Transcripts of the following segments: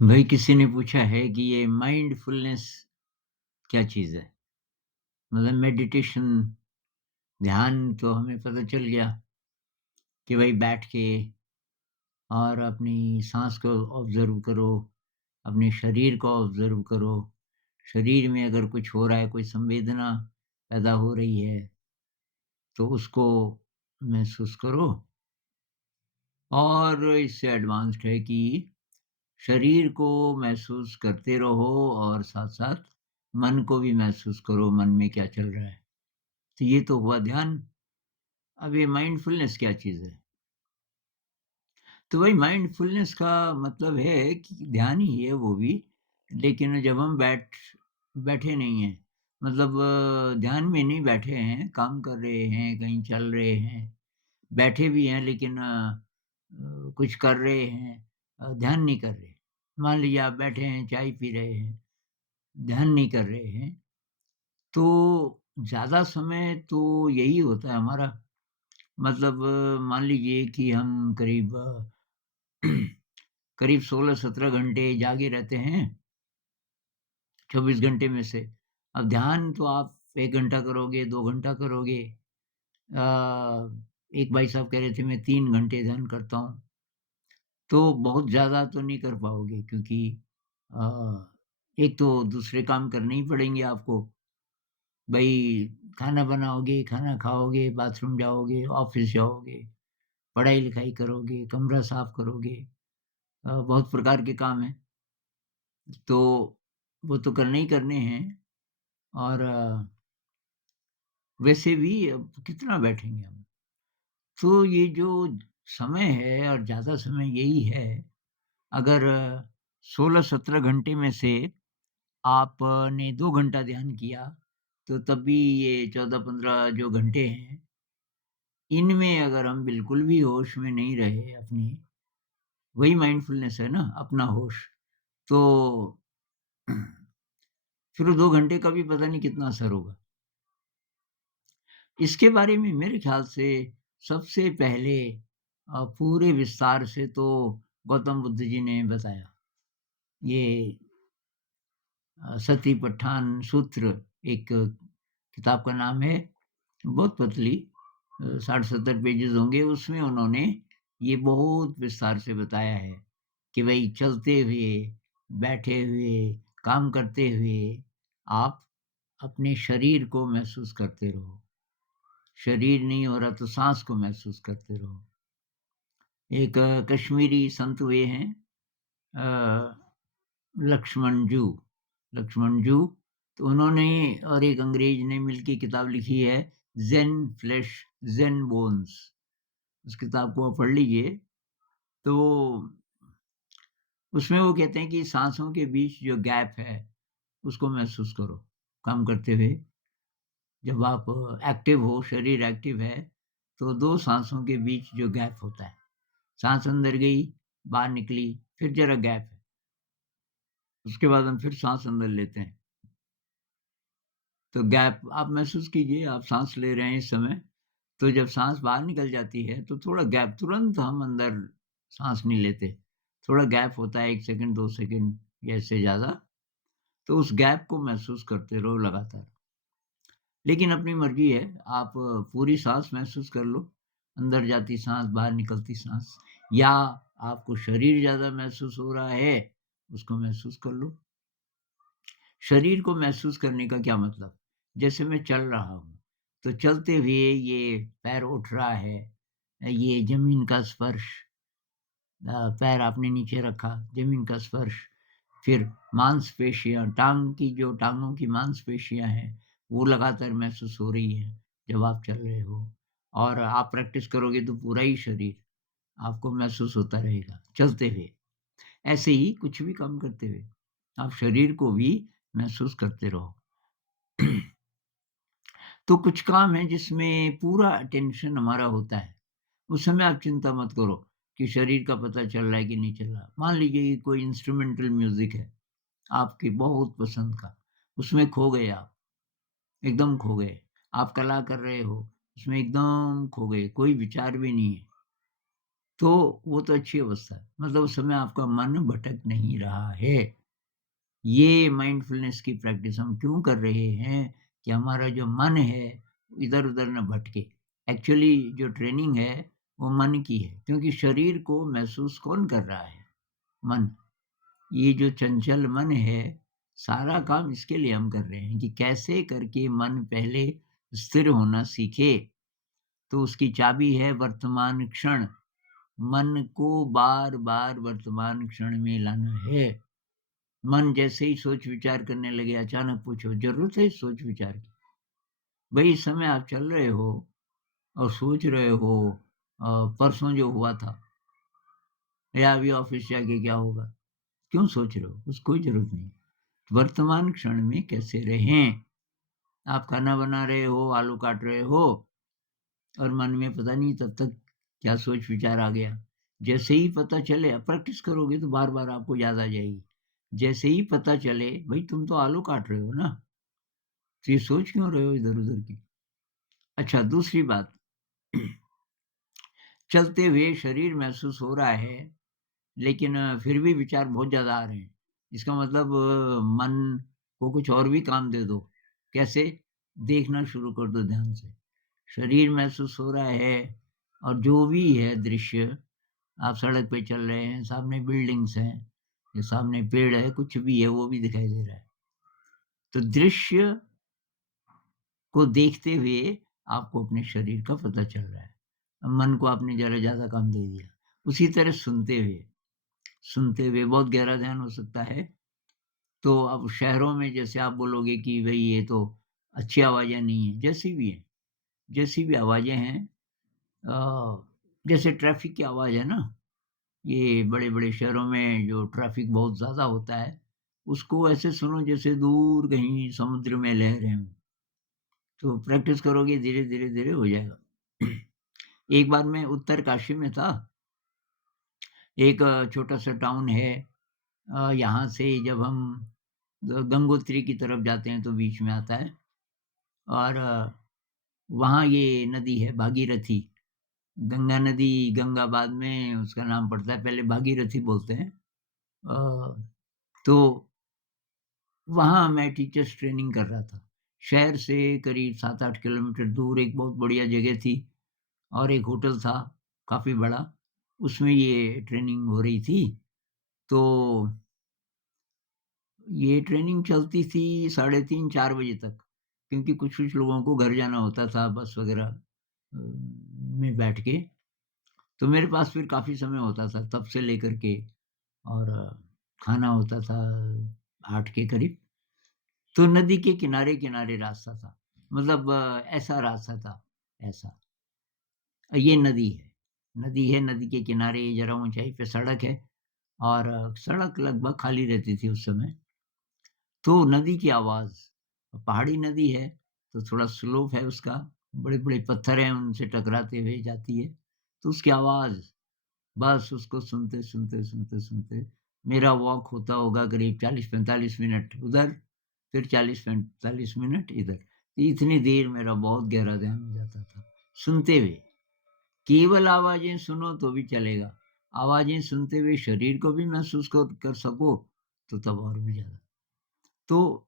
भाई किसी ने पूछा है कि ये माइंडफुलनेस क्या चीज़ है? मतलब मेडिटेशन, ध्यान तो हमें पता चल गया कि भाई बैठ के और अपनी साँस को ऑब्ज़र्व करो, अपने शरीर को ऑब्ज़र्व करो। शरीर में अगर कुछ हो रहा है, कोई संवेदना पैदा हो रही है, तो उसको महसूस करो। और इससे एडवांस्ड है कि शरीर को महसूस करते रहो और साथ-साथ मन को भी महसूस करो, मन में क्या चल रहा है। तो ये तो हुआ ध्यान। अब ये माइंडफुलनेस क्या चीज़ है? तो वही माइंडफुलनेस का मतलब है कि ध्यान ही है वो भी, लेकिन जब हम बैठे नहीं हैं, मतलब ध्यान में नहीं बैठे हैं, काम कर रहे हैं, कहीं चल रहे हैं, बैठे भी हैं लेकिन कुछ कर रहे हैं, ध्यान नहीं कर रहे। मान लीजिए आप बैठे हैं, चाय पी रहे हैं, ध्यान नहीं कर रहे हैं, तो ज़्यादा समय तो यही होता है हमारा। मतलब मान लीजिए कि हम करीब करीब 16-17 घंटे जागे रहते हैं, 24 घंटे में से। अब ध्यान तो आप 1 घंटा करोगे, 2 घंटा करोगे। एक भाई साहब कह रहे थे मैं 3 घंटे ध्यान करता हूँ, तो बहुत ज़्यादा तो नहीं कर पाओगे क्योंकि अ, एक तो दूसरे काम करने ही पड़ेंगे आपको। भई खाना बनाओगे, खाना खाओगे, बाथरूम जाओगे, ऑफ़िस जाओगे, पढ़ाई-लिखाई करोगे, कमरा साफ़ करोगे, बहुत प्रकार के काम हैं। तो वो तो करने ही करने हैं और वैसे भी अब कितना बैठेंगे हम। तो ये जो समय है और ज़्यादा समय यही है, अगर 16-17 घंटे में से आपने 2 घंटा ध्यान किया, तो तब भी ये 14-15 जो घंटे हैं, इनमें अगर हम बिल्कुल भी होश में नहीं रहे अपनी, वही माइंडफुलनेस है ना, अपना होश। तो फिर वो 2 घंटे का भी पता नहीं कितना असर होगा। इसके बारे में मेरे ख़्याल से सबसे पहले पूरे विस्तार से तो गौतम बुद्ध जी ने बताया। ये सतिपट्ठान सूत्र एक किताब का नाम है, बहुत पतली 60-70 पेजेज़ होंगे, उसमें उन्होंने ये बहुत विस्तार से बताया है कि भई चलते हुए, बैठे हुए, काम करते हुए आप अपने शरीर को महसूस करते रहो। शरीर नहीं हो रहा तो साँस को महसूस करते रहो। एक कश्मीरी संत हुए हैं लक्ष्मण जू, लक्ष्मण जू, तो उन्होंने और एक अंग्रेज ने मिलके किताब लिखी है ज़ेन फ्लेश, ज़ेन बोन्स। उस किताब को आप पढ़ लीजिए, तो उसमें वो कहते हैं कि साँसों के बीच जो गैप है, उसको महसूस करो, काम करते हुए। जब आप एक्टिव हो, शरीर एक्टिव है, तो 2 साँसों के बीच जो गैप होता है, साँस अंदर गई, बाहर निकली, फिर ज़रा गैप है, उसके बाद हम फिर साँस अंदर लेते हैं। तो गैप आप महसूस कीजिए, आप साँस ले रहे हैं इस समय, तो जब साँस बाहर निकल जाती है, तो थोड़ा गैप तुरंत हम अंदर साँस नहीं लेते। थोड़ा गैप होता है 1 सेकंड, 2 सेकंड या इससे ज़्यादा, तो उस गैप को महसूस करते रहो लगातार। लेकिन अपनी मर्ज़ी है, आप पूरी साँस महसूस कर लो, अंदर जाती साँस, बाहर निकलती साँस, या आपको शरीर ज़्यादा महसूस हो रहा है, उसको महसूस कर लो। शरीर को महसूस करने का क्या मतलब? जैसे मैं चल रहा हूँ, तो चलते हुए ये पैर उठ रहा है, ये ज़मीन का स्पर्श, पैर आपने नीचे रखा, ज़मीन का स्पर्श, फिर मांसपेशियाँ, टाँगों की मांसपेशियाँ हैं, वो लगातार महसूस हो रही हैं, जब आप चल रहे हो। और आप प्रैक्टिस करोगे तो पूरा ही शरीर आपको महसूस होता रहेगा, चलते हुए। ऐसे ही कुछ भी काम करते हुए, आप शरीर को भी महसूस करते रहो। तो कुछ काम है जिसमें पूरा अटेंशन हमारा होता है। उस समय आप चिंता मत करो कि शरीर का पता चल रहा है कि नहीं चल रहा। मान लीजिए कि कोई इंस्ट्रूमेंटल म्यूज़िक है, आपकी बहुत पसंद का, उसमें खो गए आप, एकदम खो गए। आप कला कर रहे हो, उसमें एकदम खो गए, कोई विचार भी नहीं है। तो वो तो अच्छी अवस्था है। मतलब उस समय आपका मन भटक नहीं रहा है। ये माइंडफुलनेस की प्रैक्टिस हम क्यों कर रहे हैं कि हमारा जो मन है इधर-उधर ना भटके। एक्चुअली जो ट्रेनिंग है वो मन की है, क्योंकि शरीर को महसूस कौन कर रहा है? मन। ये जो चंचल मन है, सारा काम इसके लिए हम कर रहे हैं कि कैसे करके मन पहले स्थिर होना सीखे। तो उसकी चाबी है वर्तमान क्षण। मन को बार-बार वर्तमान क्षण में लाना है। मन जैसे ही सोच विचार करने लगे, अचानक पूछो, ज़रूरत है इस सोच विचार की? भई इस समय आप चल रहे हो और सोच रहे हो परसों जो हुआ था या अभी ऑफ़िस जाके क्या होगा? क्यों सोच रहे हो? उसकी कोई ज़रूरत नहीं। वर्तमान क्षण में कैसे रहें? आप खाना बना रहे हो, आलू काट रहे हो और मन में पता नहीं तब तक क्या सोच विचार आ गया। जैसे ही पता चले, अब प्रैक्टिस करोगे तो बार-बार आपको याद आ जाएगी। जैसे ही पता चले, भई तुम तो आलू काट रहे हो ना, तो ये सोच क्यों रहे हो इधर-उधर की? अच्छा, दूसरी बात, चलते हुए शरीर महसूस हो रहा है, लेकिन फिर भी विचार बहुत ज़्यादा आ रहे हैं। इसका मतलब मन को कुछ और भी काम दे दो। कैसे? देखना शुरू कर दो ध्यान से। शरीर महसूस हो रहा है और जो भी है दृश्य, आप सड़क पे चल रहे हैं, सामने बिल्डिंग्स हैं, या सामने पेड़ है, कुछ भी है, वो भी दिखाई दे रहा है। तो दृश्य को देखते हुए आपको अपने शरीर का पता चल रहा है। मन को आपने ज़रा ज़्यादा काम दे दिया। उसी तरह सुनते हुए बहुत गहरा ध्यान हो सकता है। तो अब शहरों में जैसे आप बोलोगे कि भई ये तो अच्छी आवाज़ें नहीं हैं, जैसी भी हैं, जैसी भी आवाज़ें हैं, जैसे ट्रैफ़िक की आवाज़ है ना, ये बड़े-बड़े शहरों में जो ट्रैफ़िक बहुत ज़्यादा होता है, उसको ऐसे सुनो जैसे दूर कहीं समुद्र में लहरें हों। तो प्रैक्टिस करोगे धीरे-धीरे, धीरे हो जाएगा। एक बार मैं उत्तरकाशी में था, एक छोटा-सा टाउन है, यहाँ से जब हम गंगोत्री की तरफ जाते हैं तो बीच में आता है और वहाँ ये नदी है भागीरथी। गंगा नदी, गंगा बाद में उसका नाम पड़ता है, पहले भागीरथी बोलते हैं। अ, तो वहाँ मैं टीचर्स ट्रेनिंग कर रहा था। शहर से करीब 7-8 किलोमीटर दूर एक बहुत बढ़िया जगह थी और एक होटल था, काफ़ी बड़ा, उसमें ये ट्रेनिंग हो रही थी। तो ये ट्रेनिंग चलती थी साढ़े 3-4 बजे तक, क्योंकि कुछ-कुछ लोगों को घर जाना होता था बस वग़ैरह में बैठ के। तो मेरे पास फिर काफ़ी समय होता था तब से लेकर के और खाना होता था 8 के करीब। तो नदी के किनारे-किनारे रास्ता था। मतलब ऐसा रास्ता था, ऐसा। ये नदी है। नदी है, नदी के किनारे ज़रा ऊँचाई पे सड़क है और सड़क लगभग खाली रहती थी उस समय। तो नदी की आवाज़, पहाड़ी नदी है, तो थोड़ा स्लोप है उसका, बड़े-बड़े पत्थर हैं, उनसे टकराते हुए जाती है, तो उसकी आवाज़, बस उसको सुनते, मेरा वॉक होता होगा करीब 40-45 मिनट उधर, फिर 40-45 मिनट इधर। इतनी देर मेरा बहुत गहरा ध्यान हो जाता था, सुनते हुए। केवल आवाज़ें सुनो तो भी चलेगा, आवाज़ें सुनते हुए शरीर को भी महसूस कर सको, तो तब और भी ज़्यादा। तो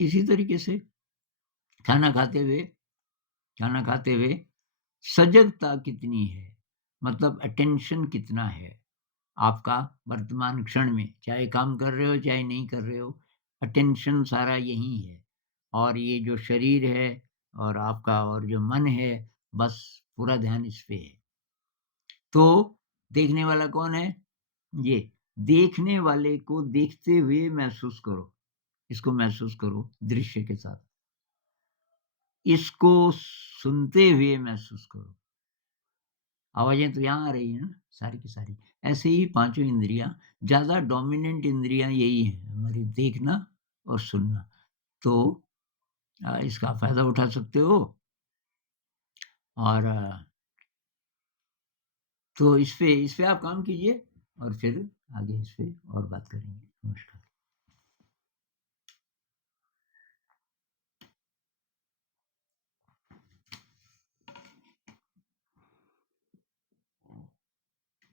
इसी तरीके से खाना खाते हुए खाना खाते हुए सजगता कितनी है, मतलब अटेंशन कितना है आपका वर्तमान क्षण में, चाहे काम कर रहे हो चाहे नहीं कर रहे हो, अटेंशन सारा यही है। और ये जो शरीर है और आपका और जो मन है, बस पूरा ध्यान इस पे है। तो देखने वाला कौन है? ये। देखने वाले को देखते हुए महसूस करो, इसको महसूस करो दृश्य के साथ। इसको सुनते हुए महसूस करो। आवाज़ें तो यहाँ आ रही हैं ना, सारी की सारी। ऐसे ही पाँचों इंद्रियाँ, ज़्यादा डोमिनेंट इंद्रियाँ यही हैं, हमारी देखना और सुनना। तो इसका फ़ायदा उठा सकते हो और तो इस पे आप काम कीजिए और फिर आगे इस पे और बात करेंगे। नमस्कार।